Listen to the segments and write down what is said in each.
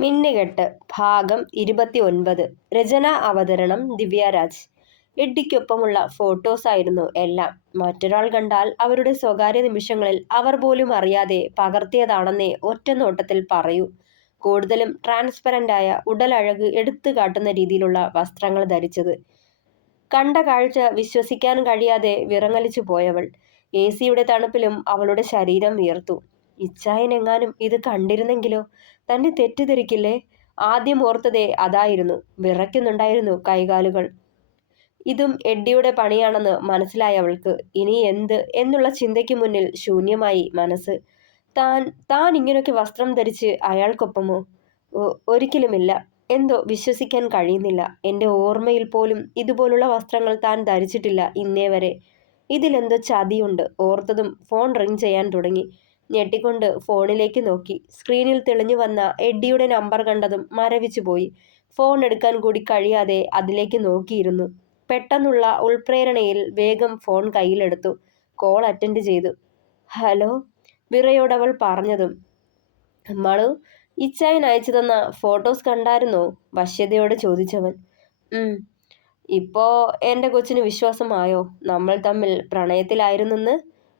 മിന്നുകെട്ട് ഭാഗം 29. രചന അവതരണം ദിവ്യരാജ്. എഡ്ഡിക്കൊപ്പമുള്ള ഫോട്ടോസായിരുന്നു എല്ലാം. മറ്റൊരാൾ കണ്ടാൽ അവരുടെ സ്വകാര്യ നിമിഷങ്ങളിൽ അവർ പോലും അറിയാതെ പകർത്തിയതാണെന്നേ ഒറ്റ നോട്ടത്തിൽ പറയൂ. കൂടുതലും ട്രാൻസ്പെറൻ്റായ ഉടലഴക് എടുത്തു കാട്ടുന്ന രീതിയിലുള്ള വസ്ത്രങ്ങൾ ധരിച്ചത്. കണ്ട കാഴ്ച വിശ്വസിക്കാൻ കഴിയാതെ വിറങ്ങലിച്ചു പോയവൾ. AC-യുടെ തണുപ്പിലും അവളുടെ ശരീരം വിയർത്തു. ഇച്ചായനെങ്ങാനും ഇത് കണ്ടിരുന്നെങ്കിലോ? തന്നെ തെറ്റിദ്ധരിക്കില്ലേ? ആദ്യം ഓർത്തതേ അതായിരുന്നു. വിറയ്ക്കുന്നുണ്ടായിരുന്നു കൈകാലുകൾ. ഇതും എഡ്ഡിയുടെ പണിയാണെന്ന് മനസ്സിലായവൾക്ക്. ഇനി എന്ത് എന്നുള്ള ചിന്തയ്ക്ക് മുന്നിൽ ശൂന്യമായി മനസ്സ്. താൻ ഇങ്ങനെയൊക്കെ വസ്ത്രം ധരിച്ച് അയാൾക്കൊപ്പമോ? ഒരിക്കലുമില്ല. എന്തോ വിശ്വസിക്കാൻ കഴിയുന്നില്ല. എൻ്റെ ഓർമ്മയിൽ പോലും ഇതുപോലുള്ള വസ്ത്രങ്ങൾ താൻ ധരിച്ചിട്ടില്ല ഇന്നേ വരെ. ഇതിലെന്തോ ചതിയുണ്ട്. ഓർത്തതും ഫോൺ റിങ് ചെയ്യാൻ തുടങ്ങി. ഞെട്ടിക്കൊണ്ട് ഫോണിലേക്ക് നോക്കി. സ്ക്രീനിൽ തെളിഞ്ഞു വന്ന എഡ്ഡിയുടെ നമ്പർ കണ്ടതും മരവിച്ചു പോയി. ഫോൺ എടുക്കാൻ കൂടി കഴിയാതെ അതിലേക്ക് നോക്കിയിരുന്നു. പെട്ടെന്നുള്ള ഉൾപ്രേരണയിൽ വേഗം ഫോൺ കയ്യിലെടുത്തു. കോൾ അറ്റൻഡ് ചെയ്തു. ഹലോ, വിറയോടവൾ പറഞ്ഞതും. അമ്മാളു, ഇച്ചായൻ അയച്ചു തന്ന ഫോട്ടോസ് കണ്ടായിരുന്നോ? വശ്യതയോട് ചോദിച്ചവൻ. ഇപ്പോ എൻ്റെ കൊച്ചിന് വിശ്വാസമായോ നമ്മൾ തമ്മിൽ പ്രണയത്തിലായിരുന്നെന്ന്?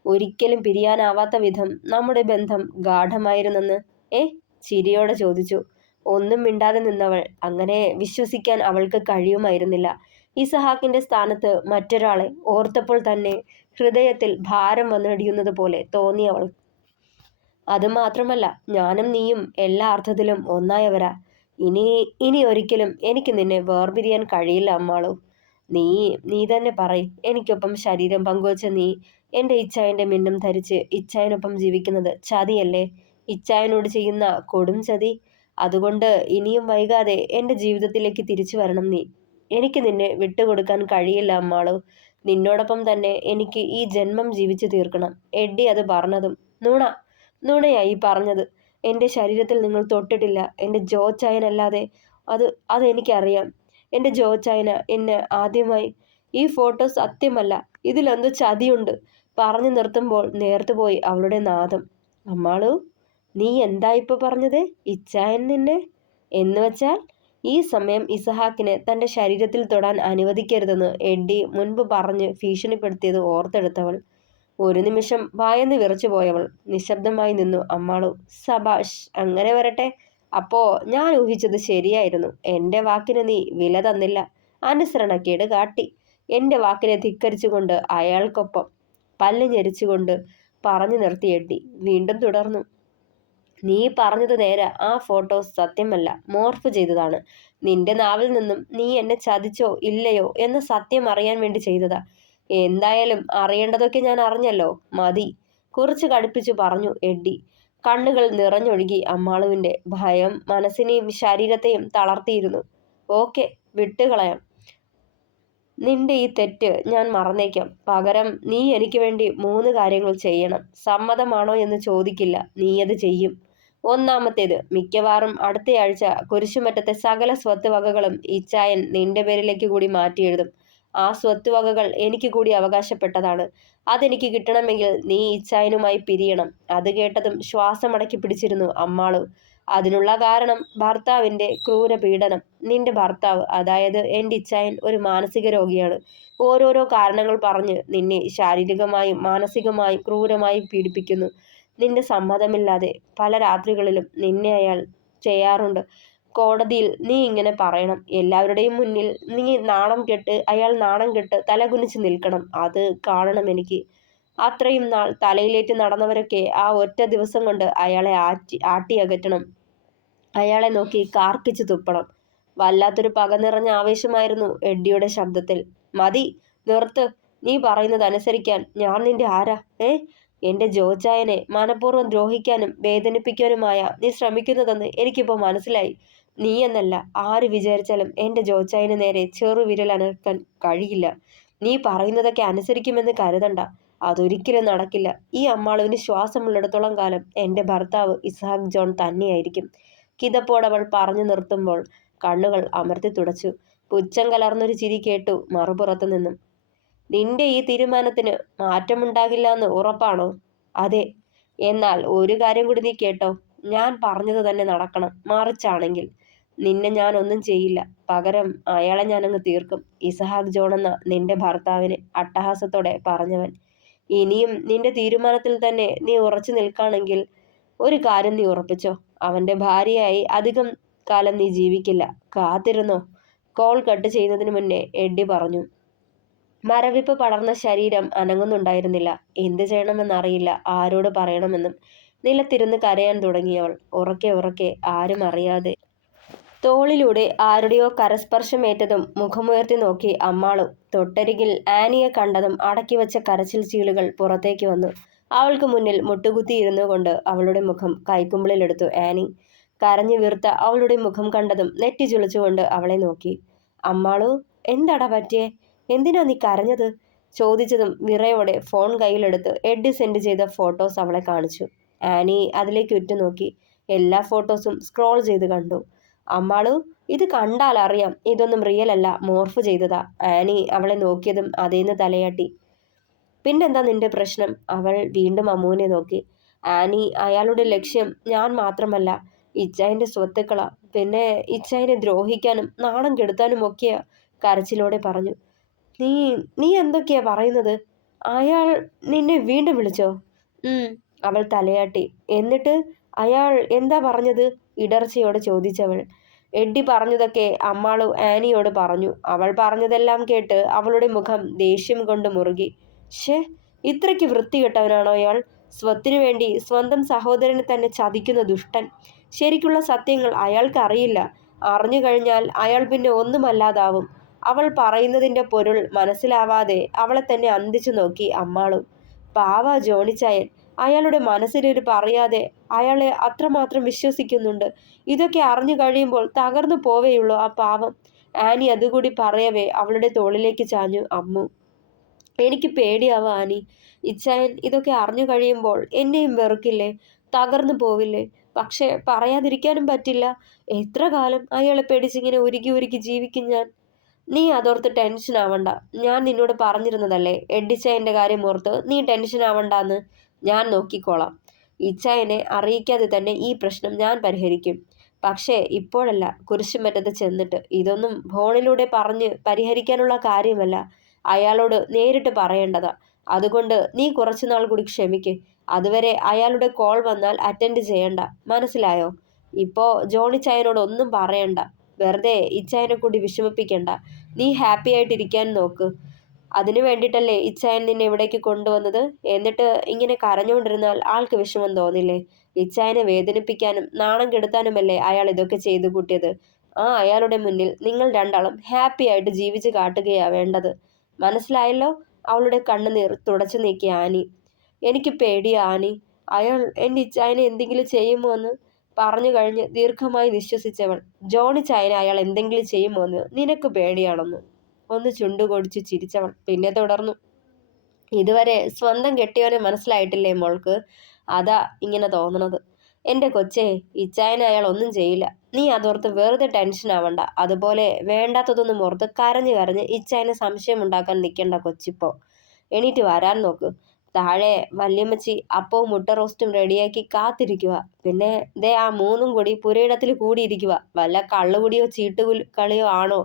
ഒരിക്കലും പിരിയാനാവാത്ത വിധം നമ്മുടെ ബന്ധം ഗാഢമായിരുന്നെന്ന്? ചിരിയോടെ ചോദിച്ചു. ഒന്നും മിണ്ടാതെ നിന്നവൾ. അങ്ങനെ വിശ്വസിക്കാൻ അവൾക്ക് കഴിയുമായിരുന്നില്ല. ഇസഹാക്കിന്റെ സ്ഥാനത്ത് മറ്റൊരാളെ ഓർത്തപ്പോൾ തന്നെ ഹൃദയത്തിൽ ഭാരം വന്നിടിയുന്നത് പോലെ തോന്നിയവൾ. അതുമാത്രമല്ല, ഞാനും നീയും എല്ലാ അർത്ഥത്തിലും ഒന്നായവരാ. ഇനി ഒരിക്കലും എനിക്ക് നിന്നെ വേർപിരിയാൻ കഴിയില്ല അമ്മാളു. നീ തന്നെ പറയ്. എനിക്കൊപ്പം ശരീരം പങ്കുവച്ച നീ എൻ്റെ ഇച്ചായൻ്റെ മിന്നും ധരിച്ച് ഇച്ചായനൊപ്പം ജീവിക്കുന്നത് ചതിയല്ലേ? ഇച്ചായനോട് ചെയ്യുന്ന കൊടും ചതി. അതുകൊണ്ട് ഇനിയും വൈകാതെ എൻ്റെ ജീവിതത്തിലേക്ക് തിരിച്ചു വരണം നീ. എനിക്ക് നിന്നെ വിട്ടുകൊടുക്കാൻ കഴിയില്ല അമ്മാളു. നിന്നോടൊപ്പം തന്നെ എനിക്ക് ഈ ജന്മം ജീവിച്ചു തീർക്കണം. എഡ്ഡി അത് പറഞ്ഞതും. നുണയായി പറഞ്ഞത്. എൻ്റെ ശരീരത്തിൽ നിങ്ങൾ തൊട്ടിട്ടില്ല. എൻ്റെ ജോച്ചായനല്ലാതെ. അതെനിക്കറിയാം. എൻ്റെ ജോച്ചായന എന്നെ ആദ്യമായി. ഈ ഫോട്ടോ സത്യമല്ല. ഇതിലെന്തോ ചതിയുണ്ട്. പറഞ്ഞു നിർത്തുമ്പോൾ നേർത്തുപോയി അവളുടെ നാദം. അമ്മാളു, നീ എന്താ ഇപ്പൊ പറഞ്ഞത്? ഇച്ചായൻ നിന്നെ എന്നുവെച്ചാൽ? ഈ സമയം ഇസഹാക്കിനെ തൻ്റെ ശരീരത്തിൽ തൊടാൻ അനുവദിക്കരുതെന്ന് എഡ്ഡി മുൻപ് പറഞ്ഞ് ഭീഷണിപ്പെടുത്തിയത് ഓർത്തെടുത്തവൾ. ഒരു നിമിഷം ഭയന്ന് വിറച്ചുപോയവൾ നിശബ്ദമായി നിന്നു. അമ്മാളു, സബാഷ്, അങ്ങനെ വരട്ടെ. അപ്പോ ഞാൻ ഊഹിച്ചത് ശരിയായിരുന്നു. എൻ്റെ വാക്കിന് നീ വില തന്നില്ല. അനുസരണക്കേട് കാട്ടി. എൻ്റെ വാക്കിനെ ധിക്കരിച്ചുകൊണ്ട് അയാൾക്കൊപ്പം. പല്ല് ഞെരിച്ചുകൊണ്ട് പറഞ്ഞു നിർത്തി എഡ്ഡി. വീണ്ടും തുടർന്നു. നീ പറഞ്ഞത് നേരെ. ആ ഫോട്ടോസ് സത്യമല്ല, മോർഫ് ചെയ്തതാണ്. നിന്റെ നാവിൽ നിന്നും നീ എന്നെ ചതിച്ചോ ഇല്ലയോ എന്ന സത്യം അറിയാൻ വേണ്ടി ചെയ്തതാ. എന്തായാലും അറിയേണ്ടതൊക്കെ ഞാൻ അറിഞ്ഞല്ലോ. മതി. കുറച്ച് കടുപ്പിച്ചു പറഞ്ഞു എഡ്ഡി. കണ്ണുകൾ നിറഞ്ഞൊഴുകി അമ്മാളുവിൻ്റെ. ഭയം മനസ്സിനെയും ശരീരത്തെയും തളർത്തിയിരുന്നു. ഓക്കെ, വിട്ടുകളയാം. നിന്റെ ഈ തെറ്റ് ഞാൻ മറന്നേക്കാം. പകരം നീ എനിക്ക് വേണ്ടി 3 കാര്യങ്ങൾ ചെയ്യണം. സമ്മതമാണോ എന്ന് ചോദിക്കില്ല, നീ അത് ചെയ്യും. ഒന്നാമത്തേത്, മിക്കവാറും അടുത്തയാഴ്ച കുരിശുമറ്റത്തെ സകല സ്വത്ത് വകകളും ഇച്ചായൻ നിന്റെ പേരിലേക്ക് കൂടി മാറ്റിയെഴുതും. ആ സ്വത്ത് വകകൾ എനിക്ക് കൂടി അവകാശപ്പെട്ടതാണ്. അതെനിക്ക് കിട്ടണമെങ്കിൽ നീ ഇച്ചായനുമായി പിരിയണം. അത് കേട്ടതും ശ്വാസമടക്കി പിടിച്ചിരുന്നു അമ്മാളു. അതിനുള്ള കാരണം ഭർത്താവിൻ്റെ ക്രൂര പീഡനം. നിന്റെ ഭർത്താവ്, അതായത് എൻ്റെ ഇച്ചായൻ, ഒരു മാനസിക രോഗിയാണ്. ഓരോരോ കാരണങ്ങൾ പറഞ്ഞ് നിന്നെ ശാരീരികമായും മാനസികമായും ക്രൂരമായി പീഡിപ്പിക്കുന്നു. നിന്റെ സമ്മതമില്ലാതെ പല രാത്രികളിലും നിന്നെ അയാൾ ചെയ്യാറുണ്ട്. കോടതിയിൽ നീ ഇങ്ങനെ പറയണം. എല്ലാവരുടെയും മുന്നിൽ അയാൾ നാണം കെട്ട് തലകുനിച്ച് നിൽക്കണം. അത് കാണണം എനിക്ക്. അത്രയും നാൾ തലയിലേറ്റ് നടന്നവരൊക്കെ ആ ഒറ്റ ദിവസം കൊണ്ട് അയാളെ ആട്ടിയകറ്റണം. അയാളെ നോക്കി കാർക്കിച്ചു തുപ്പണം. വല്ലാത്തൊരു പക നിറഞ്ഞ ആവേശമായിരുന്നു എഡ്ഡിയുടെ ശബ്ദത്തിൽ. മതി, നിർത്ത്. നീ പറയുന്നത് അനുസരിക്കാൻ ഞാൻ നിന്റെ ആരാ? എൻ്റെ ജോച്ചായനെ മനഃപൂർവ്വം ദ്രോഹിക്കാനും വേദനിപ്പിക്കാനുമായ നീ ശ്രമിക്കുന്നതെന്ന് എനിക്കിപ്പോൾ മനസ്സിലായി. നീ എന്നല്ല, ആര് വിചാരിച്ചാലും എൻ്റെ ജോച്ചായന് നേരെ ചെറുവിരൽ അനക്കാൻ കഴിയില്ല. നീ പറയുന്നതൊക്കെ അനുസരിക്കുമെന്ന് കരുതണ്ട. അതൊരിക്കലും നടക്കില്ല. ഈ അമ്മാളുവിന് ശ്വാസമുള്ളിടത്തോളം കാലം എൻ്റെ ഭർത്താവ് ഇസഹാക്ക് ജോൺ തന്നെയായിരിക്കും. കിതപ്പോടവൾ പറഞ്ഞു നിർത്തുമ്പോൾ കണ്ണുകൾ അമർത്തി തുടച്ചു. പുച്ഛം കലർന്നൊരു ചിരി കേട്ടു മറുപുറത്തു നിന്നും. നിന്റെ ഈ തീരുമാനത്തിന് മാറ്റമുണ്ടാകില്ല എന്ന് ഉറപ്പാണോ? അതെ. എന്നാൽ ഒരു കാര്യം കൂടി നീ കേട്ടോ. ഞാൻ പറഞ്ഞത് തന്നെ നടക്കണം. മറിച്ചാണെങ്കിൽ നിന്നെ ഞാൻ ഒന്നും ചെയ്യില്ല. പകരം അയാളെ ഞാനങ്ങ് തീർക്കും. ഇസഹാക്ക് ജോൺ എന്ന നിന്റെ ഭർത്താവിന് അട്ടഹാസത്തോടെ പറഞ്ഞവൻ. ഇനിയും നിന്റെ തീരുമാനത്തിൽ തന്നെ നീ ഉറച്ചു നിൽക്കാണെങ്കിൽ ഒരു കാര്യം നീ ഉറപ്പിച്ചോ, അവന്റെ ഭാര്യയായി അധികം കാലം നീ ജീവിക്കില്ല. കാത്തിരുന്നോ. കോൾ കട്ട് ചെയ്യുന്നതിന് മുന്നേ എഡ്ഡി പറഞ്ഞു. മരവിപ്പ് പടർന്ന ശരീരം അനങ്ങുന്നുണ്ടായിരുന്നില്ല. എന്തു ചെയ്യണമെന്നറിയില്ല, ആരോട് പറയണമെന്നും. നിലത്തിരുന്ന് കരയാൻ തുടങ്ങിയവൾ ഉറക്കെ ഉറക്കെ, ആരും അറിയാതെ. തോളിലൂടെ ആരുടെയോ കരസ്പർശമേറ്റതും മുഖമുയർത്തി നോക്കി അമ്മാളു. തൊട്ടരികിൽ ആനിയെ കണ്ടതും അടക്കിവെച്ച കരച്ചിൽ ചീളുകൾ പുറത്തേക്ക് വന്നു. അവൾക്ക് മുന്നിൽ മുട്ടുകുത്തിയിരുന്നു കൊണ്ട് അവളുടെ മുഖം കൈക്കുമ്പിളിലെടുത്തു ആനി. കരഞ്ഞു വീർത്ത അവളുടെ മുഖം കണ്ടതും നെറ്റി ചുളിച്ചുകൊണ്ട് അവളെ നോക്കി. അമ്മാളു, എന്താടാ പറ്റിയേ? എന്തിനാ നീ കരഞ്ഞത്? ചോദിച്ചതും വിറയോടെ ഫോൺ കയ്യിലെടുത്ത് എഡ്ഡി സെൻഡ് ചെയ്ത ഫോട്ടോസ് അവളെ കാണിച്ചു. ആനി അതിലേക്ക് ഉറ്റുനോക്കി. എല്ലാ ഫോട്ടോസും സ്ക്രോൾ ചെയ്ത് കണ്ടു. അമ്മാളു, ഇത് കണ്ടാൽ അറിയാം ഇതൊന്നും റിയൽ അല്ല, മോർഫ് ചെയ്തതാ. ആനി അവളെ നോക്കിയതും അതേന്ന് തലയാട്ടി. പിന്നെന്താ നിന്റെ പ്രശ്നം? അവൾ വീണ്ടും അമ്മുവിനെ നോക്കി. ആനി, അയാളുടെ ലക്ഷ്യം ഞാൻ മാത്രമല്ല, ഇച്ചായന്റെ സ്വത്തുക്കളാ. പിന്നെ ഇച്ചായനെ ദ്രോഹിക്കാനും നാണം കെടുത്താനും ഒക്കെയാ, കരച്ചിലോടെ പറഞ്ഞു. നീ നീ എന്തൊക്കെയാ പറയുന്നത്? അയാൾ നിന്നെ വീണ്ടും വിളിച്ചോ? അവൾ തലയാട്ടി. എന്നിട്ട് അയാൾ എന്താ പറഞ്ഞത്? ഇടർച്ചയോടെ ചോദിച്ചവൾ. എഡ്ഡി പറഞ്ഞതൊക്കെ അമ്മാളു ആനിയോട് പറഞ്ഞു. അവൾ പറഞ്ഞതെല്ലാം കേട്ട് അവളുടെ മുഖം ദേഷ്യം കൊണ്ട് മുറുകി. ഷേ, ഇത്രയ്ക്ക് വൃത്തികെട്ടവനാണോ അയാൾ? സ്വത്തിനു വേണ്ടി സ്വന്തം സഹോദരനെ തന്നെ ചതിക്കുന്ന ദുഷ്ടൻ. ശരിക്കുള്ള സത്യങ്ങൾ അയാൾക്ക് അറിയില്ല. അറിഞ്ഞു കഴിഞ്ഞാൽ അയാൾ പിന്നെ ഒന്നുമല്ലാതാവും. അവൾ പറയുന്നതിന്റെ പൊരുൾ മനസ്സിലാവാതെ അവളെ തന്നെ അന്തിച്ചു നോക്കി അമ്മാളു. പാവ ജോണിച്ചായൻ. അയാളുടെ മനസ്സിലിരിപ്പ് അറിയാതെ അയാളെ അത്രമാത്രം വിശ്വസിക്കുന്നുണ്ട്. ഇതൊക്കെ അറിഞ്ഞു കഴിയുമ്പോൾ തകർന്നു പോവേയുള്ളൂ ആ പാവം. ആനി അതുകൂടി പറയവേ അവളുടെ തോളിലേക്ക് ചാഞ്ഞു അമ്മു. എനിക്ക് പേടിയാവാ ആനി. ഇച്ചായൻ ഇതൊക്കെ അറിഞ്ഞു കഴിയുമ്പോൾ എന്നെയും വെറുക്കില്ലേ? തകർന്നു പോവില്ലേ? പക്ഷെ പറയാതിരിക്കാനും പറ്റില്ല. എത്ര കാലം അയാളെ പേടിച്ചിങ്ങനെ ഉരുകി ഉരുകി ജീവിക്കും ഞാൻ? നീ അതോർത്ത് ടെൻഷൻ ആവണ്ട. ഞാൻ നിന്നോട് പറഞ്ഞിരുന്നതല്ലേ എഡ്ഡിച്ചായന്റെ കാര്യം ഓർത്ത് നീ ടെൻഷൻ ആവണ്ടാന്ന്. ഞാൻ നോക്കിക്കോളാം. ഇച്ചായനെ അറിയിക്കാതെ തന്നെ ഈ പ്രശ്നം ഞാൻ പരിഹരിക്കും. പക്ഷേ ഇപ്പോഴല്ല, കുരിശുമറ്റത്ത് ചെന്നിട്ട്. ഇതൊന്നും ഫോണിലൂടെ പറഞ്ഞ് പരിഹരിക്കാനുള്ള കാര്യമല്ല, അയാളോട് നേരിട്ട് പറയേണ്ടതാ. അതുകൊണ്ട് നീ കുറച്ചുനാൾ കൂടി ക്ഷമിക്ക്. അതുവരെ അയാളുടെ കോൾ വന്നാൽ അറ്റൻഡ് ചെയ്യണ്ട. മനസ്സിലായോ? ഇപ്പോ ജോണിച്ചായനോട് ഒന്നും പറയണ്ട. വെറുതെ ഇച്ചായനെ കൂടി വിഷമിപ്പിക്കണ്ട. നീ ഹാപ്പി ആയിട്ടിരിക്കാൻ നോക്ക്. അതിനു വേണ്ടിയിട്ടല്ലേ ഇച്ചായൻ നിന്നെ ഇവിടേക്ക് കൊണ്ടുവന്നത്? എന്നിട്ട് ഇങ്ങനെ കരഞ്ഞുകൊണ്ടിരുന്നാൽ ആൾക്ക് വിഷമം തോന്നില്ലേ? ഇച്ചായനെ വേദനിപ്പിക്കാനും നാണം കെടുത്താനുമല്ലേ അയാൾ ഇതൊക്കെ ചെയ്തു കൂട്ടിയത്. അയാളുടെ മുന്നിൽ നിങ്ങൾ രണ്ടാളും ഹാപ്പി ആയിട്ട് ജീവിച്ച് കാട്ടുകയാ വേണ്ടത്. മനസ്സിലായല്ലോ? അവളുടെ കണ്ണുനീർ തുടച്ചു നീക്കി ആനി. എനിക്ക് പേടിയാ ആനി. അയാൾ എൻ്റെ ഇച്ചായനെ എന്തെങ്കിലും ചെയ്യുമോ എന്ന്. പറഞ്ഞു കഴിഞ്ഞ് ദീർഘമായി നിശ്വസിച്ചവൾ. ജോണിച്ചായനെ അയാൾ എന്തെങ്കിലും ചെയ്യുമോ എന്ന് നിനക്ക് പേടിയാണെന്ന്. ഒന്ന് ചുണ്ടുകൊടിച്ച് ചിരിച്ചവൾ പിന്നെ തുടർന്നു. ഇതുവരെ സ്വന്തം കെട്ടിയവനെ മനസ്സിലായിട്ടില്ലേ മോൾക്ക്? അതാ ഇങ്ങനെ തോന്നണത്. എൻ്റെ കൊച്ചേ, ഇച്ചായനെ അയാൾ ഒന്നും ചെയ്യില്ല. നീ അതോർത്ത് വെറുതെ ടെൻഷൻ ആവണ്ട. അതുപോലെ വേണ്ടാത്തതൊന്നും ഓർത്ത് കരഞ്ഞ് കരഞ്ഞ് ഇച്ചായനെ സംശയം ഉണ്ടാക്കാൻ നിൽക്കേണ്ട കൊച്ചിപ്പോ. എണീറ്റ് വരാൻ നോക്ക്. താഴെ വല്യമ്മച്ചി അപ്പവും മുട്ട റോസ്റ്റും റെഡിയാക്കി കാത്തിരിക്കുക. പിന്നെ ദേ ആ മൂന്നും കൂടി പുരയിടത്തിൽ കൂടിയിരിക്കുക. വല്ല കള്ളുകുടിയോ കളിയോ ആണോ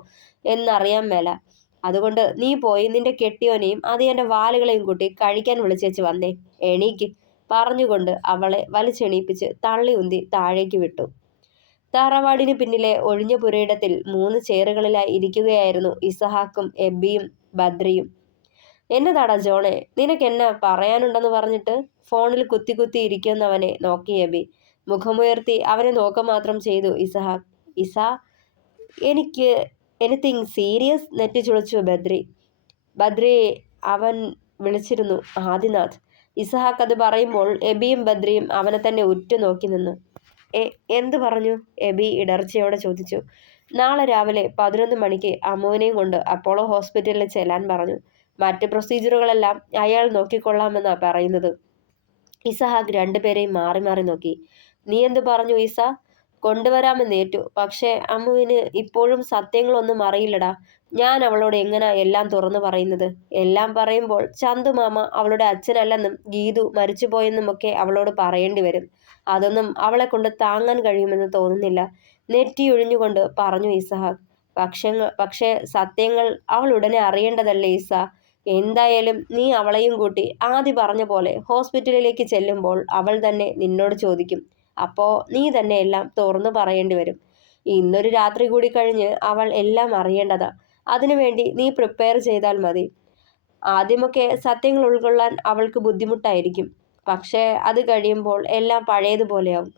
എന്നറിയാൻ മേല. അതുകൊണ്ട് നീ പോയി നിന്റെ കെട്ടിയോനെയും അത് എൻ്റെ വാലുകളെയും കൂട്ടി കഴിക്കാൻ വിളിച്ചേച്ച് വന്നേ. എണീക്ക്. പറഞ്ഞുകൊണ്ട് അവളെ വലിച്ചെണീപ്പിച്ച് തള്ളി ഉന്തി താഴേക്ക് വിട്ടു. തറവാടിന് പിന്നിലെ ഒഴിഞ്ഞ പുരയിടത്തിൽ 3 ചെയറുകളിലായി ഇരിക്കുകയായിരുന്നു ഇസഹാക്കും എബിയും ബദ്രിയും. എന്നതാടാ ജോണെ, നിനക്കെന്നാ പറയാനുണ്ടെന്ന് പറഞ്ഞിട്ട്? ഫോണിൽ കുത്തി കുത്തി ഇരിക്കുന്നവനെ നോക്കി എബി. മുഖമുയർത്തി അവനെ നോക്ക മാത്രം ചെയ്തു ഇസഹാക്ക്. ഇസാ, എനിക്ക് എനിത്തിങ് സീരിയസ്? നെറ്റി ചുളിച്ചു ബദ്രി. അവൻ വിളിച്ചിരുന്നു ആദിനാഥ്. ഇസഹാക്ക് അത് പറയുമ്പോൾ എബിയും ബദ്രിയും അവനെ തന്നെ ഉറ്റുനോക്കി നിന്നു. എന്തു പറഞ്ഞു? എബി ഇടർച്ചയോടെ ചോദിച്ചു. നാളെ രാവിലെ 11 മണിക്ക് അമ്മുവിനെയും കൊണ്ട് അപ്പോളോ ഹോസ്പിറ്റലിൽ ചെല്ലാൻ പറഞ്ഞു. മറ്റ് പ്രൊസീജിയറുകളെല്ലാം അയാൾ നോക്കിക്കൊള്ളാമെന്നാ പറയുന്നത്. ഇസഹാക്ക് രണ്ടുപേരെയും മാറി മാറി നോക്കി. നീ എന്തു പറഞ്ഞു ഇസ? കൊണ്ടുവരാമെന്നേറ്റു. പക്ഷേ അമ്മുവിന് ഇപ്പോഴും സത്യങ്ങളൊന്നും അറിയില്ലടാ. ഞാൻ അവളോട് എങ്ങനാ എല്ലാം തുറന്നു പറയുന്നത്? എല്ലാം പറയുമ്പോൾ ചന്തുമാമ അവളുടെ അച്ഛനല്ലെന്നും ഗീതു മരിച്ചുപോയെന്നുമൊക്കെ അവളോട് പറയേണ്ടി വരും. അതൊന്നും അവളെ കൊണ്ട് താങ്ങാൻ കഴിയുമെന്ന് തോന്നുന്നില്ല. നെറ്റിയൊഴിഞ്ഞുകൊണ്ട് പറഞ്ഞു ഇസഹാക്ക്. പക്ഷേ സത്യങ്ങൾ അവൾ ഉടനെ അറിയേണ്ടതല്ലേ ഈസ? എന്തായാലും നീ അവളെയും കൂട്ടി ആദി പറഞ്ഞ പോലെ ഹോസ്പിറ്റലിലേക്ക് ചെല്ലുമ്പോൾ അവൾ തന്നെ നിന്നോട് ചോദിക്കും. അപ്പോ നീ തന്നെ എല്ലാം തുറന്നു പറയേണ്ടി വരും. ഇന്നൊരു രാത്രി കൂടി കഴിഞ്ഞ് അവൾ എല്ലാം അറിയേണ്ടതാ. അതിനുവേണ്ടി നീ പ്രിപ്പയർ ചെയ്താൽ മതി. ആദ്യമൊക്കെ സത്യങ്ങൾ ഉൾക്കൊള്ളാൻ അവൾക്ക് ബുദ്ധിമുട്ടായിരിക്കും. പക്ഷേ അത് കഴിയുമ്പോൾ എല്ലാം പഴയതുപോലെയാവും.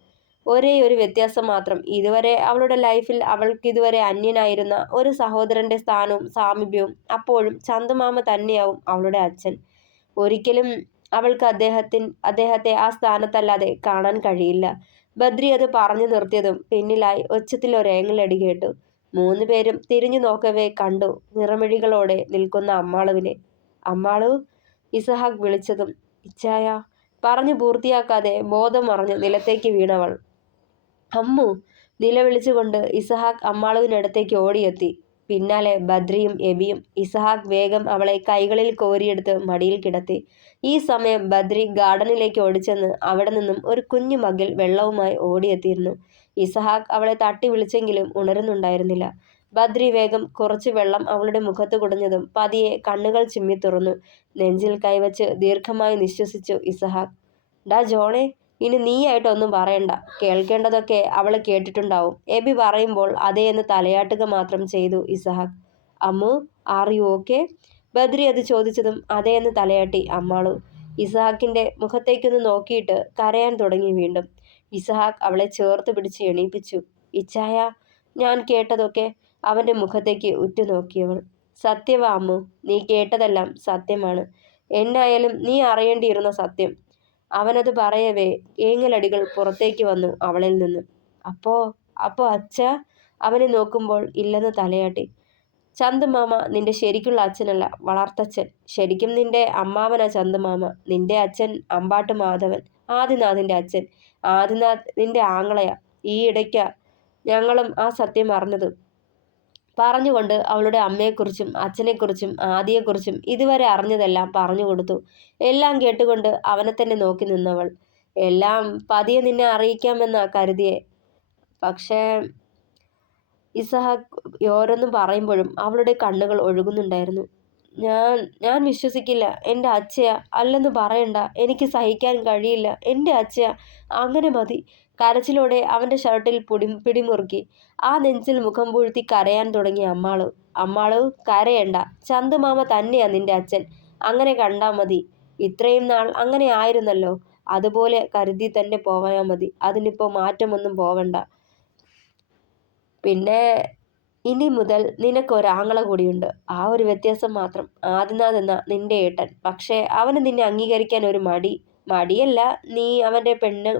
ഒരേ ഒരു വ്യത്യാസം മാത്രം, ഇതുവരെ അവളുടെ ലൈഫിൽ അവൾക്കിതുവരെ അന്യനായിരുന്ന ഒരു സഹോദരന്റെ സ്ഥാനവും സാമീപ്യവും അപ്പോഴും ചന്തുമാമ തന്നെയാവും അവളുടെ അച്ഛൻ. ഒരിക്കലും അവൾക്ക് അദ്ദേഹത്തെ ആ സ്ഥാനത്തല്ലാതെ കാണാൻ കഴിയില്ല. ബദ്രി അത് പറഞ്ഞു നിർത്തിയതും പിന്നിലായി ഒച്ചത്തിൽ ഒരേങ്ങലടി കേട്ടു. 3 പേരും തിരിഞ്ഞു നോക്കവേ കണ്ടു നിറമിഴികളോടെ നിൽക്കുന്ന അമ്മാളുവിനെ. അമ്മാളു, ഇസഹാക്ക് വിളിച്ചതും ഇച്ചായ പറഞ്ഞു പൂർത്തിയാക്കാതെ ബോധം മറഞ്ഞ് നിലത്തേക്ക് വീണവൾ. അമ്മു നിലവിളിച്ചുകൊണ്ട് ഇസഹാക്ക് അമ്മാളുവിനടുത്തേക്ക് ഓടിയെത്തി. പിന്നാലെ ബദ്രിയും എബിയും. ഇസഹാക്ക് വേഗം അവളെ കൈകളിൽ കോരിയെടുത്ത് മടിയിൽ കിടത്തി. ഈ സമയം ബദ്രി ഗാർഡനിലേക്ക് ഓടിച്ചെന്ന് അവിടെ നിന്നും ഒരു കുഞ്ഞു മഗ്ഗിൽ വെള്ളവുമായി ഓടിയെത്തിയിരുന്നു. ഇസഹാക്ക് അവളെ തട്ടി വിളിച്ചെങ്കിലും ഉണരുന്നുണ്ടായിരുന്നില്ല. ബദ്രി വേഗം കുറച്ച് വെള്ളം അവളുടെ മുഖത്ത് കുടഞ്ഞതും പതിയെ കണ്ണുകൾ ചിമ്മി തുറന്നു. നെഞ്ചിൽ കൈവച്ച് ദീർഘമായി നിശ്വസിച്ചു ഇസഹാക്ക്. ഡാ ജോണേ, ഇനി നീയായിട്ടൊന്നും പറയണ്ട. കേൾക്കേണ്ടതൊക്കെ അവള് കേട്ടിട്ടുണ്ടാവും. എബി പറയുമ്പോൾ അതേ എന്ന് തലയാട്ടുക മാത്രം ചെയ്തു Isahak. Ammu, are you okay? Badri അത് ചോദിച്ചതും അതേ എന്ന് തലയാട്ടി അമ്മാളു. ഇസഹാക്കിന്റെ മുഖത്തേക്കൊന്ന് നോക്കിയിട്ട് കരയാൻ തുടങ്ങി വീണ്ടും. ഇസഹാക്ക് അവളെ ചേർത്ത് പിടിച്ച് എണീപ്പിച്ചു. ഇച്ചായ, ഞാൻ കേട്ടതൊക്കെ? അവന്റെ മുഖത്തേക്ക് ഉറ്റുനോക്കിയവൾ. സത്യവാ അമ്മു, നീ കേട്ടതെല്ലാം സത്യമാണ്. എന്നായാലും നീ അറിയേണ്ടിയിരുന്ന സത്യം. അവനത് പറയവേ ഏങ്ങലടികൾ പുറത്തേക്ക് വന്നു അവളിൽ നിന്ന്. അപ്പോ അച്ഛ? അവനെ നോക്കുമ്പോൾ ഇല്ലെന്ന് തലയാട്ടി. ചന്തുമാമ നിന്റെ ശരിക്കുള്ള അച്ഛനല്ല, വളർത്തച്ഛൻ. ശരിക്കും നിന്റെ അമ്മാവനാ ചന്തുമാമ. നിന്റെ അച്ഛൻ അമ്പാട്ട് മാധവൻ, ആദിനാഥിന്റെ അച്ഛൻ. ആദിനാഥ് നിന്റെ ആങ്ങളയാ. ഈ ഇടയ്ക്കാ ഞങ്ങളും ആ സത്യം അറിഞ്ഞത്. പറഞ്ഞുകൊണ്ട് അവളുടെ അമ്മയെക്കുറിച്ചും അച്ഛനെക്കുറിച്ചും ആദിയെക്കുറിച്ചും ഇതുവരെ അറിഞ്ഞതെല്ലാം പറഞ്ഞു കൊടുത്തു. എല്ലാം കേട്ടുകൊണ്ട് അവനെ തന്നെ നോക്കി നിന്നവൾ. എല്ലാം പതിയെ നിന്നെ അറിയിക്കാമെന്നാ കരുതിയേ. പക്ഷേ ഇസഹാക്ക് ഓരോന്നും പറയുമ്പോഴും അവളുടെ കണ്ണുകൾ ഒഴുകുന്നുണ്ടായിരുന്നു. ഞാൻ വിശ്വസിക്കില്ല. എൻ്റെ അച്ഛയാ. അല്ലെന്ന് പറയണ്ട. എനിക്ക് സഹിക്കാൻ കഴിയില്ല. എൻ്റെ അച്ഛയാ. അങ്ങനെ മതി. കരച്ചിലോടെ അവൻ്റെ ഷർട്ടിൽ പിടിമുറുക്കി. ആ നെഞ്ചിൽ മുഖം പൂഴ്ത്തി കരയാൻ തുടങ്ങിയ അമ്മാളു കരയണ്ട. ചന്തുമാമ തന്നെയാ നിന്റെ അച്ഛൻ. അങ്ങനെ കണ്ടാ മതി. ഇത്രയും നാൾ അങ്ങനെ ആയിരുന്നല്ലോ. അതുപോലെ കരുതി തന്നെ പോയാ മതി. അതിനിപ്പോ മാറ്റമൊന്നും പോവണ്ട. പിന്നെ ഇനി മുതൽ നിനക്കൊരാങ്ങള കൂടിയുണ്ട്. ആ ഒരു വ്യത്യാസം മാത്രം. ആദിനാഥ് എന്ന നിന്റെ ഏട്ടൻ. പക്ഷേ അവന് നിന്നെ അംഗീകരിക്കാൻ ഒരു മടിയല്ല, നീ അവൻ്റെ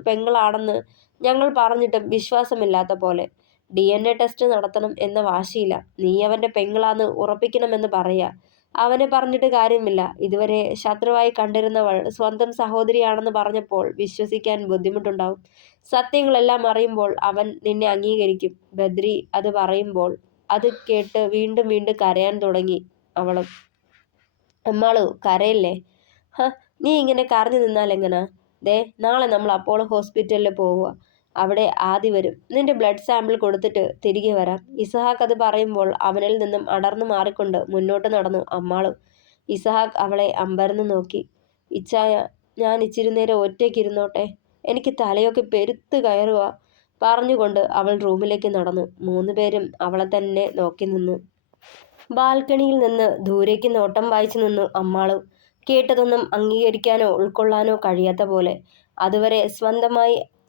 പെങ്ങളാണെന്ന് ഞങ്ങൾ പറഞ്ഞിട്ടും വിശ്വാസമില്ലാത്ത പോലെ. DNA ടെസ്റ്റ് നടത്തണം എന്ന വാശിയില്ല. നീ അവൻ്റെ പെങ്ങളാന്ന് ഉറപ്പിക്കണമെന്ന് പറയാ. അവനെ പറഞ്ഞിട്ട് കാര്യമില്ല. ഇതുവരെ ശത്രുവായി കണ്ടിരുന്നവൾ സ്വന്തം സഹോദരിയാണെന്ന് പറഞ്ഞപ്പോൾ വിശ്വസിക്കാൻ ബുദ്ധിമുട്ടുണ്ടാവും. സത്യങ്ങളെല്ലാം അറിയുമ്പോൾ അവൻ നിന്നെ അംഗീകരിക്കും. ബദ്രി അത് പറയുമ്പോൾ അത് കേട്ട് വീണ്ടും വീണ്ടും കരയാൻ തുടങ്ങി അവളും. അമ്മാളു കരയല്ലേ? നീ ഇങ്ങനെ കരഞ്ഞു നിന്നാൽ എങ്ങനാ? ദേ, നാളെ നമ്മൾ അപ്പോളോ ഹോസ്പിറ്റലിൽ പോവുക. അവിടെ ആദി വരും. നിന്റെ ബ്ലഡ് സാമ്പിൾ കൊടുത്തിട്ട് തിരികെ വരാം. ഇസഹാക്ക് അത് പറയുമ്പോൾ അവനിൽ നിന്നും അടർന്നു മാറിക്കൊണ്ട് മുന്നോട്ട് നടന്നു അമ്മാളു. ഇസഹാക്ക് അവളെ അമ്പരന്ന് നോക്കി. ഇച്ചായ, ഞാൻ ഇച്ചിരി നേരം ഒറ്റയ്ക്കിരുന്നോട്ടെ? എനിക്ക് തലയൊക്കെ പെരുത്ത് കയറുക. പറഞ്ഞുകൊണ്ട് അവൾ റൂമിലേക്ക് നടന്നു. 3 പേരും അവളെ തന്നെ നോക്കി നിന്നു. ബാൽക്കണിയിൽ നിന്ന് ദൂരേക്ക് നോട്ടം വായിച്ചു നിന്നു അമ്മാളു. കേട്ടതൊന്നും അംഗീകരിക്കാനോ ഉൾക്കൊള്ളാനോ കഴിയാത്ത പോലെ. അതുവരെ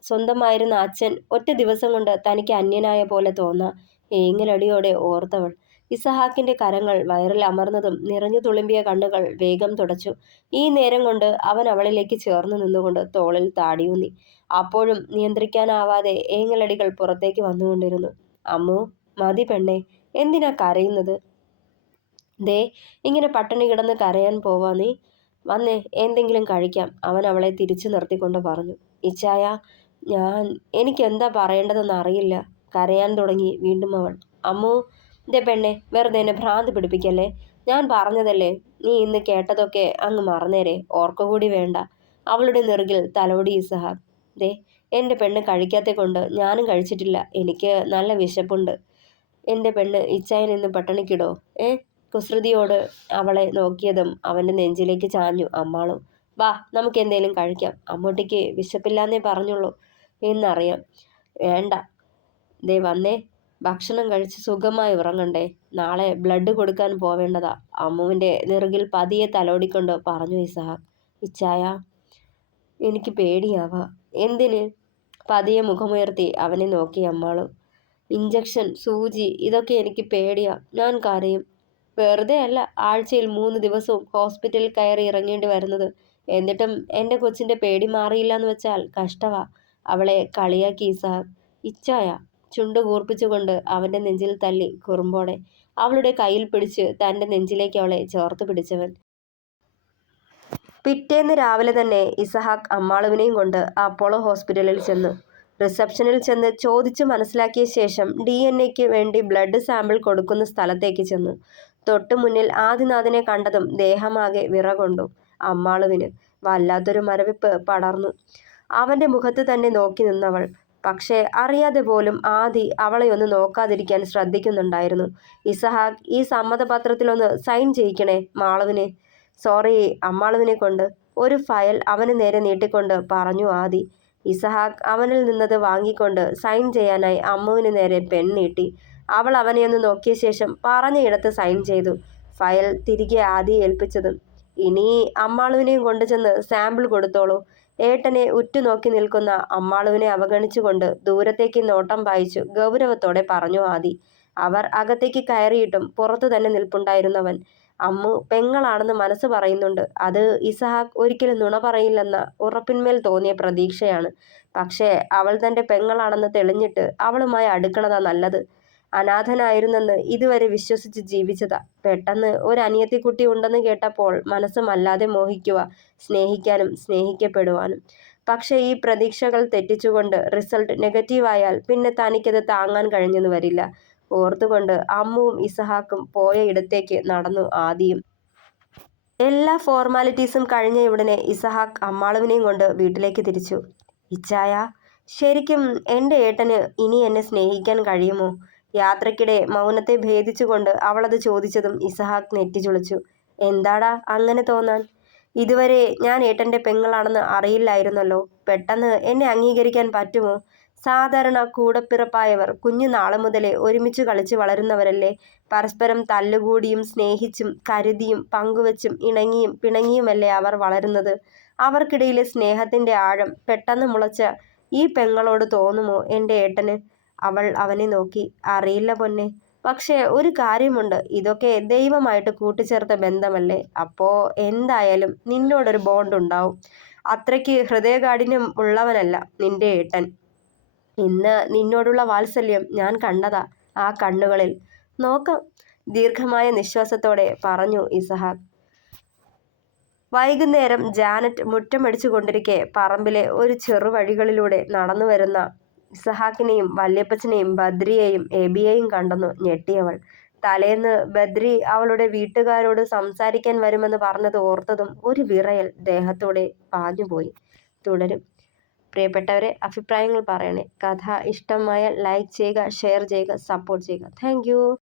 സ്വന്തമായിരുന്ന അച്ഛൻ ഒറ്റ ദിവസം കൊണ്ട് തനിക്ക് അന്യനായ പോലെ തോന്നാ ഏങ്ങലടിയോടെ ഓർത്തവൾ. ഇസഹാക്കിന്റെ കരങ്ങൾ വയറിൽ അമർന്നതും നിറഞ്ഞു തുളുമ്പിയ കണ്ണുകൾ വേഗം തുടച്ചു. ഈ നേരം കൊണ്ട് അവൻ അവളിലേക്ക് ചേർന്ന് നിന്നുകൊണ്ട് തോളിൽ താടിയൂന്നി. അപ്പോഴും നിയന്ത്രിക്കാനാവാതെ ഏങ്ങലടികൾ പുറത്തേക്ക് വന്നുകൊണ്ടിരുന്നു. അമ്മു, മതി പെണ്ണെ, എന്തിനാ കരയുന്നത്? ദേ, ഇങ്ങനെ പട്ടിണി കിടന്ന് കരയാൻ പോവാ നീ? വന്നേ, എന്തെങ്കിലും കഴിക്കാം. അവൻ അവളെ തിരിച്ചു നിർത്തിക്കൊണ്ട് പറഞ്ഞു. ഇച്ചായ, എനിക്കെന്താ പറയേണ്ടതെന്ന് അറിയില്ല. കരയാൻ തുടങ്ങി വീണ്ടും അവൾ. അമ്മു, ദേ പെണ്ണെ, വെറുതെ എന്നെ ഭ്രാന്ത് പിടിപ്പിക്കല്ലേ. ഞാൻ പറഞ്ഞതല്ലേ. നീ ഇന്ന് കേട്ടതൊക്കെ അങ്ങ് മറന്നേരെ. ഓർക്കുകൂടി വേണ്ട. അവളുടെ നെറുകിൽ തലോടി ഇസഹാക്ക്. ദേ, എൻ്റെ പെണ്ണ് കഴിക്കാത്തത് കൊണ്ട് ഞാനും കഴിച്ചിട്ടില്ല. എനിക്ക് നല്ല വിശപ്പുണ്ട്. എൻ്റെ പെണ്ണ് ഇച്ചായൻ ഇന്ന് പട്ടിണിക്കിടോ? കുസൃതിയോട് അവളെ നോക്കിയതും അവൻ്റെ നെഞ്ചിലേക്ക് ചാഞ്ഞു അമ്മാളും. വാ, നമുക്ക് എന്തേലും കഴിക്കാം. അമ്മൂട്ടിക്ക് വിശപ്പില്ലാന്നേ പറഞ്ഞുള്ളൂ എന്നറിയാം. വേണ്ട, ദേ വന്നേ. ഭക്ഷണം കഴിച്ച് സുഖമായി ഉറങ്ങണ്ടേ? നാളെ ബ്ലഡ് കൊടുക്കാൻ പോവേണ്ടതാ. അമ്മുവിൻ്റെ നെറുകിൽ പതിയെ തലോടിക്കൊണ്ട് പറഞ്ഞു ഇസഹാക്ക്. ഇച്ചായ, എനിക്ക് പേടിയാവാ. എന്തിന്? പതിയെ മുഖമുയർത്തി അവനെ നോക്കി അമ്മാളു. ഇഞ്ചക്ഷൻ, സൂചി, ഇതൊക്കെ എനിക്ക് പേടിയാ. ഞാൻ കരയും. വെറുതെ അല്ല ആഴ്ചയിൽ 3 ദിവസവും ഹോസ്പിറ്റലിൽ കയറി ഇറങ്ങേണ്ടി വരുന്നത്. എന്നിട്ടും എൻ്റെ കൊച്ചിൻ്റെ പേടി മാറിയില്ലെന്ന് വെച്ചാൽ കഷ്ടവാ. അവളെ കളിയാക്കി ഇസഹാക്ക്. ഇച്ചായ, ചുണ്ടു കൂർപ്പിച്ചുകൊണ്ട് അവൻ്റെ നെഞ്ചിൽ തല്ലി കുറുമ്പോടെ അവളുടെ കയ്യിൽ പിടിച്ച് തൻ്റെ നെഞ്ചിലേക്ക് അവളെ ചേർത്ത് പിടിച്ചവൻ. പിറ്റേന്ന് രാവിലെ തന്നെ ഇസഹാക്ക് അമ്മാളുവിനെയും കൊണ്ട് അപ്പോളോ ഹോസ്പിറ്റലിൽ ചെന്നു. റിസപ്ഷനിൽ ചെന്ന് ചോദിച്ചു മനസ്സിലാക്കിയ ശേഷം DNA വേണ്ടി ബ്ലഡ് സാമ്പിൾ കൊടുക്കുന്ന സ്ഥലത്തേക്ക് ചെന്നു. തൊട്ടു മുന്നിൽ ആദിനാഥിനെ കണ്ടതും ദേഹമാകെ വിറകൊണ്ടു. അമ്മാളുവിന് വല്ലാത്തൊരു മരവിപ്പ് പടർന്നു. അവൻ്റെ മുഖത്ത് തന്നെ നോക്കി നിന്നവൾ. പക്ഷേ അറിയാതെ പോലും ആദി അവളെ ഒന്ന് നോക്കാതിരിക്കാൻ ശ്രദ്ധിക്കുന്നുണ്ടായിരുന്നു. ഇസഹാക്ക്, ഈ സമ്മതപത്രത്തിലൊന്ന് സൈൻ ചെയ്യിക്കണേ മാളുവിനെ. സോറി, അമ്മാളുവിനെ കൊണ്ട്. ഒരു ഫയൽ അവന് നേരെ നീട്ടിക്കൊണ്ട് പറഞ്ഞു ആദി. ഇസഹാക്ക് അവനിൽ നിന്നത് വാങ്ങിക്കൊണ്ട് സൈൻ ചെയ്യാനായി അമ്മുവിന് നേരെ പെൻ നീട്ടി. അവൾ അവനെ ഒന്ന് നോക്കിയ ശേഷം പറഞ്ഞയിടത്ത് സൈൻ ചെയ്തു. ഫയൽ തിരികെ ആദിയെ ഏൽപ്പിച്ചതും. ഇനി അമ്മാളുവിനെയും കൊണ്ടുചെന്ന് സാമ്പിൾ കൊടുത്തോളൂ. ഏട്ടനെ ഉറ്റുനോക്കി നിൽക്കുന്ന അമ്മാളുവിനെ അവഗണിച്ചുകൊണ്ട് ദൂരത്തേക്ക് നോട്ടം പായിച്ചു ഗൗരവത്തോടെ പറഞ്ഞു ആദി. അവർ അകത്തേക്ക് കയറിയിട്ടും പുറത്തു തന്നെ നിൽപ്പുണ്ടായിരുന്നവൻ. അമ്മു പെങ്ങളാണെന്ന് മനസ്സ് പറയുന്നുണ്ട്. അത് ഇസഹാക്ക് ഒരിക്കലും നുണ പറയില്ലെന്ന ഉറപ്പിന്മേൽ തോന്നിയ പ്രതീക്ഷയാണ്. പക്ഷേ അവൾ തൻ്റെ പെങ്ങളാണെന്ന് തെളിഞ്ഞിട്ട് അവളുമായി അടുക്കണതാ നല്ലത്. അനാഥനായിരുന്നെന്ന് ഇതുവരെ വിശ്വസിച്ച് ജീവിച്ചതാ. പെട്ടെന്ന് ഒരു അനിയത്തിക്കുട്ടി ഉണ്ടെന്ന് കേട്ടപ്പോൾ മനസ്സ് വല്ലാതെ മോഹിക്കുക, സ്നേഹിക്കാനും സ്നേഹിക്കപ്പെടുവാനും. പക്ഷേ ഈ പ്രതീക്ഷകൾ തെറ്റിച്ചുകൊണ്ട് റിസൾട്ട് നെഗറ്റീവായാൽ പിന്നെ തനിക്കത് താങ്ങാൻ കഴിഞ്ഞെന്ന് വരില്ല. ഓർത്തുകൊണ്ട് അമ്മുവും ഇസഹാക്കും പോയ ഇടത്തേക്ക് നടന്നു ആദിയും. എല്ലാ ഫോർമാലിറ്റീസും കഴിഞ്ഞ ഉടനെ ഇസഹാക്ക് അമ്മാളുവിനെയും കൊണ്ട് വീട്ടിലേക്ക് തിരിച്ചു. ഇച്ചായ, ശരിക്കും എൻ്റെ ഏട്ടന് ഇനി എന്നെ സ്നേഹിക്കാൻ കഴിയുമോ? യാത്രക്കിടെ മൗനത്തെ ഭേദിച്ചുകൊണ്ട് അവളത് ചോദിച്ചതും ഇസഹാക്ക് നെറ്റിച്ചുളിച്ചു. എന്താടാ അങ്ങനെ തോന്നാൻ? ഇതുവരെ ഞാൻ ഏട്ടൻ്റെ പെങ്ങളാണെന്ന് അറിയില്ലായിരുന്നല്ലോ. പെട്ടെന്ന് എന്നെ അംഗീകരിക്കാൻ പറ്റുമോ? സാധാരണ കൂടപ്പിറപ്പായവർ കുഞ്ഞുനാളെ മുതലേ ഒരുമിച്ച് കളിച്ച് വളരുന്നവരല്ലേ. പരസ്പരം തല്ലുകൂടിയും സ്നേഹിച്ചും കരുതിയും പങ്കുവച്ചും ഇണങ്ങിയും പിണങ്ങിയുമല്ലേ അവർ വളരുന്നത്. അവർക്കിടയിലെ സ്നേഹത്തിൻ്റെ ആഴം പെട്ടെന്ന് മുളച്ച ഈ പെങ്ങളോട് തോന്നുമോ എൻ്റെ ഏട്ടന്? അവൾ അവനെ നോക്കി. അറിയില്ല പൊന്നെ. പക്ഷേ ഒരു കാര്യമുണ്ട്, ഇതൊക്കെ ദൈവമായിട്ട് കൂട്ടിച്ചേർത്ത ബന്ധമല്ലേ. അപ്പോൾ എന്തായാലും നിന്നോടൊരു ബോണ്ട് ഉണ്ടാവും. അത്രയ്ക്ക് ഹൃദയകാഠിന്യം ഉള്ളവനല്ല നിന്റെ ഏട്ടൻ. ഇന്ന് നിന്നോടുള്ള വാത്സല്യം ഞാൻ കണ്ടതാ ആ കണ്ണുകളിൽ. നോക്കാം, ദീർഘമായ നിശ്വാസത്തോടെ പറഞ്ഞു ഇസഹാക്ക്. വൈകുന്നേരം ജാനറ്റ് മുറ്റമടിച്ചു കൊണ്ടിരിക്കെ പറമ്പിലെ ഒരു ചെറുവഴികളിലൂടെ നടന്നു വരുന്ന ഇസഹാക്കിനെയും വല്യപ്പച്ചനെയും ബദ്രിയെയും എബിയെയും കണ്ടെന്നു ഞെട്ടിയവൾ. തലേന്ന് ബദ്രി അവളുടെ വീട്ടുകാരോട് സംസാരിക്കാൻ വരുമെന്ന് പറഞ്ഞത് ഓർത്തതും ഒരു വിറയൽ ദേഹത്തൂടെ പാഞ്ഞുപോയി. തുടരും. പ്രിയപ്പെട്ടവരെ, അഭിപ്രായങ്ങൾ പറയണേ. കഥ ഇഷ്ടമായാൽ ലൈക്ക് ചെയ്യുക, ഷെയർ ചെയ്യുക, സപ്പോർട്ട് ചെയ്യുക. താങ്ക്